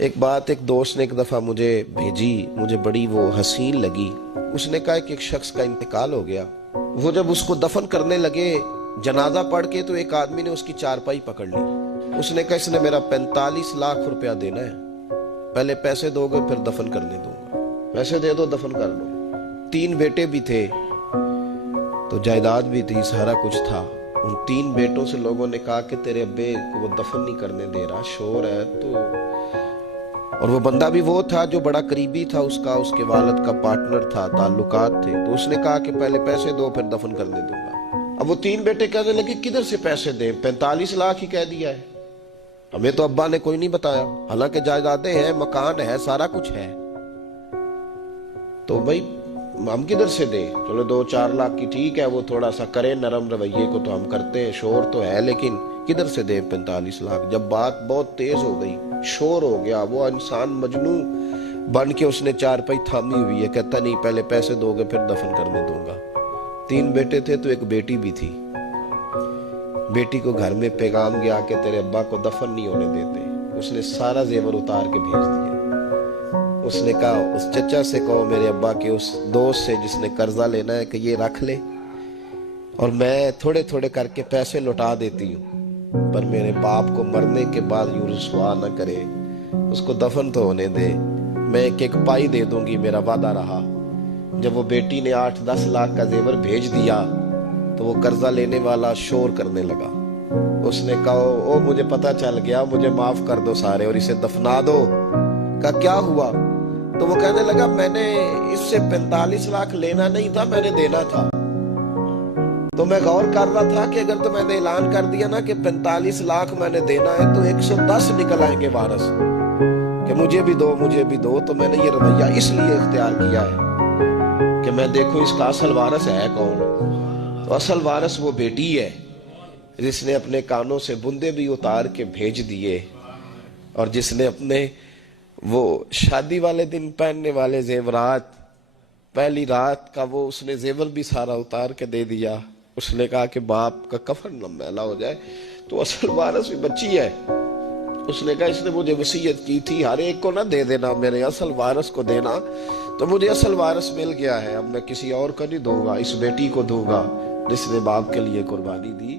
ایک بات ایک دوست نے ایک دفعہ مجھے بھیجی، مجھے بڑی وہ حسین لگی۔ اس نے کہا کہ ایک شخص کا انتقال ہو گیا، وہ جب اس کو دفن کرنے لگے جنازہ پڑھ کے تو ایک آدمی نے اس کی چارپائی پکڑ لی۔ اس نے کہا اس نے میرا 45 لاکھ روپیہ دینا ہے، پہلے پیسے دو گے پھر دفن کرنے دوں گا، پیسے دے دو دفن کر لو۔ 3 بیٹے بھی تھے تو جائیداد بھی تھی، سارا کچھ تھا۔ ان 3 بیٹوں سے لوگوں نے کہا کہ تیرے ابے کو وہ دفن نہیں کرنے دے رہا، شور ہے تو۔ اور وہ بندہ بھی وہ تھا جو بڑا قریبی تھا اس کا، اس کے والد کا پارٹنر تھا، تعلقات تھے، تو اس نے کہا کہ پہلے پیسے دو پھر دفن کرنے دوں گا۔ اب وہ 3 بیٹے کہنے لگے کدھر سے پیسے دیں، 45 لاکھ ہی کہہ دیا ہے، ہمیں تو ابا نے کوئی نہیں بتایا، حالانکہ جائیدادیں ہیں، مکان ہے، سارا کچھ ہے، تو بھائی ہم کدھر سے دیں؟ چلو 2-4 لاکھ کی ٹھیک ہے، وہ تھوڑا سا کرے نرم رویے کو تو ہم کرتے ہیں، شور تو ہے، لیکن کدھر سے دیں 45 لاکھ؟ جب بات بہت تیز ہو گئی، شور ہو گیا، وہ انسان مجنون بن کے اس نے چارپائی تھامی ہوئی ہے، کہتا نہیں پہلے پیسے دو گے پھر دفن کرنے دوں گا۔ 3 بیٹے تھے تو ایک بیٹی بھی تھی، بیٹی کو گھر میں پیغام گیا کہ تیرے ابا کو دفن نہیں ہونے دیتے۔ اس نے سارا زیور اتار کے بھیج دیا۔ اس نے کہا اس چچا سے کہو میرے ابا کے اس دوست سے جس نے قرضہ لینا ہے کہ یہ رکھ لے اور میں تھوڑے تھوڑے کر کے پیسے لوٹا دیتی ہوں، پر میرے باپ کو مرنے کے بعد یوں رسوا نہ کرے، اس کو دفن تو ہونے دے، میں ایک پائی دے دوں گی، میرا وعدہ رہا۔ جب وہ بیٹی نے 8-10 لاکھ کا زیور بھیج دیا تو وہ قرضہ لینے والا شور کرنے لگا۔ اس نے کہا او مجھے پتا چل گیا، مجھے معاف کر دو سارے اور اسے دفنا دو۔ کہا کیا ہوا؟ تو وہ کہنے لگا میں نے اس سے 45 لاکھ لینا نہیں تھا، میں نے دینا تھا، تو میں غور کر رہا تھا کہ اگر تو میں نے اعلان کر دیا نا کہ 45 لاکھ میں نے دینا ہے تو 110 نکل آئیں گے وارث کہ مجھے بھی دو مجھے بھی دو، تو میں نے یہ رویہ اس لیے اختیار کیا ہے کہ میں دیکھوں اس کا اصل وارث ہے کون۔ تو اصل وارث وہ بیٹی ہے جس نے اپنے کانوں سے بندے بھی اتار کے بھیج دیے، اور جس نے اپنے وہ شادی والے دن پہننے والے زیورات، پہلی رات کا وہ اس نے زیور بھی سارا اتار کے دے دیا۔ اس نے کہا کہ باپ کا کفن نہ میلا ہو جائے، تو اصل وارث بھی بچی ہے۔ اس نے کہا اس نے مجھے وصیت کی تھی ہر ایک کو نہ دے دینا، میرے اصل وارث کو دینا، تو مجھے اصل وارث مل گیا ہے، اب میں کسی اور کو نہیں دوں گا، اس بیٹی کو دوں گا جس نے باپ کے لیے قربانی دی۔